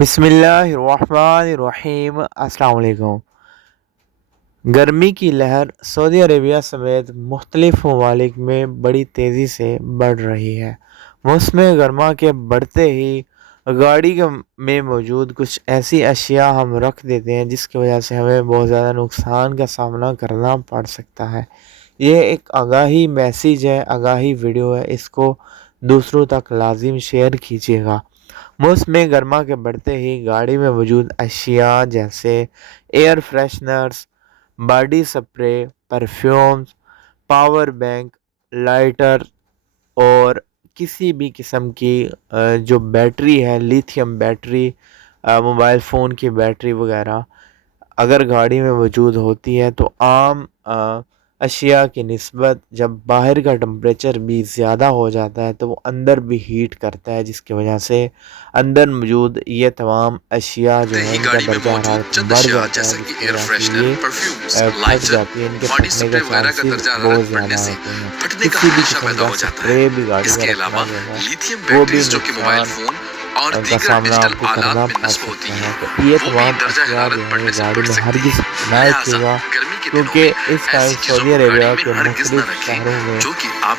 بسم اللہ الرحمن الرحیم۔ السلام علیکم۔ گرمی کی لہر سعودی عربیہ سمیت مختلف ممالک میں بڑی تیزی سے بڑھ رہی ہے۔ موسم گرما کے بڑھتے ہی گاڑی میں موجود کچھ ایسی اشیاء ہم رکھ دیتے ہیں جس کی وجہ سے ہمیں بہت زیادہ نقصان کا سامنا کرنا پڑ سکتا ہے۔ یہ ایک آگاہی میسیج ہے، آگاہی ویڈیو ہے، اس کو دوسروں تک لازم شیئر کیجیے گا۔ موسم گرما کے بڑھتے ہی گاڑی میں موجود اشیاء جیسے air fresheners, body spray, perfumes, power bank, lighter اور کسی بھی قسم کی جو بیٹری ہے، لیتھیم بیٹری، موبائل فون کی بیٹری وغیرہ اگر گاڑی میں موجود ہوتی ہے تو عام اشیاء کی نسبت جب باہر کا ٹمپریچر بھی زیادہ ہو جاتا ہے تو وہ اندر بھی ہیٹ کرتا ہے، جس کی وجہ سے اندر موجود یہ تمام اشیاء جو ہے ان کا درجہ حرارت بڑھ جاتا ہے، جس کی وجہ سے یہ پھٹ جاتی ہے۔ ان کے پھٹنے کے چانسز بہت زیادہ ہوتے ہیں۔ کسی بھی قسم کا سپرے بھی گاڑی میں رکھنا جو ہے وہ بھی نقصان کا سامنا آپ کو کرنا پڑ سکتا ہے۔ تو یہ تمام اشیاء جو ہے گاڑی میں ہرگز نہ رکھیے گا، کیونکہ اس ٹائم سعودی عربیہ کے مختلف شہروں میں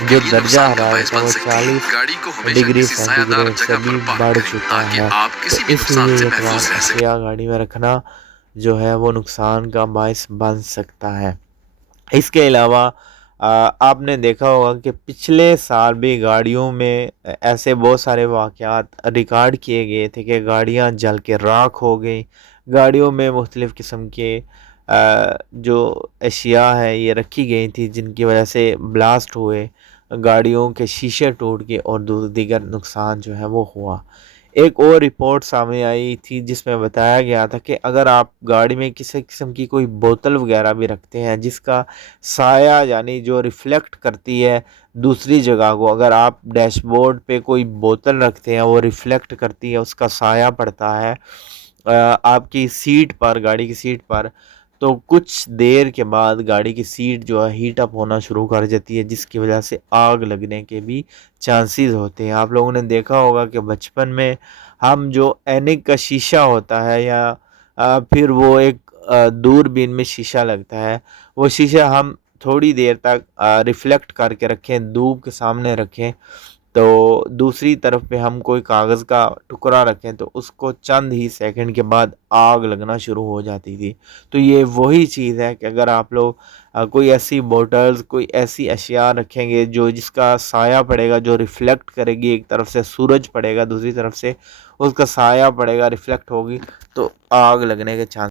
جو درجہ حرارت ہے وہ 40 ڈگری سینٹی گریڈ سے بھی بڑھ چکا ہے۔ تو اس لیے یہ تمام اشیاء گاڑی میں رکھنا جو ہے وہ نقصان کا باعث بن سکتا ہے۔ اس کے علاوہ آپ نے دیکھا ہوگا کہ پچھلے سال بھی گاڑیوں میں ایسے بہت سارے واقعات ریکارڈ کیے گئے تھے کہ گاڑیاں جل کے راکھ ہو گئیں۔ گاڑیوں میں مختلف قسم کے جو اشیاء ہے یہ رکھی گئی تھی جن کی وجہ سے بلاسٹ ہوئے، گاڑیوں کے شیشے ٹوٹ گئے اور دیگر نقصان جو ہے وہ ہوا۔ ایک اور رپورٹ سامنے آئی تھی جس میں بتایا گیا تھا کہ اگر آپ گاڑی میں کسی قسم کی کوئی بوتل وغیرہ بھی رکھتے ہیں جس کا سایہ یعنی جو ریفلیکٹ کرتی ہے دوسری جگہ کو، اگر آپ ڈیش بورڈ پہ کوئی بوتل رکھتے ہیں وہ ریفلیکٹ کرتی ہے، اس کا سایہ پڑتا ہے آپ کی سیٹ پر، گاڑی کی سیٹ پر، تو کچھ دیر کے بعد گاڑی کی سیٹ جو ہے ہیٹ اپ ہونا شروع کر جاتی ہے، جس کی وجہ سے آگ لگنے کے بھی چانسز ہوتے ہیں۔ آپ لوگوں نے دیکھا ہوگا کہ بچپن میں ہم جو اینک کا شیشہ ہوتا ہے یا پھر وہ ایک دوربین میں شیشہ لگتا ہے، وہ شیشہ ہم تھوڑی دیر تک ریفلیکٹ کر کے رکھیں، دھوپ کے سامنے رکھیں، تو دوسری طرف پہ ہم کوئی کاغذ کا ٹکڑا رکھیں تو اس کو چند ہی سیکنڈ کے بعد آگ لگنا شروع ہو جاتی تھی۔ تو یہ وہی چیز ہے کہ اگر آپ لوگ کوئی ایسی بوٹلز، کوئی ایسی اشیاء رکھیں گے جو جس کا سایہ پڑے گا، جو ریفلیکٹ کرے گی، ایک طرف سے سورج پڑے گا، دوسری طرف سے اس کا سایہ پڑے گا، ریفلیکٹ ہوگی، تو آگ لگنے کے چانس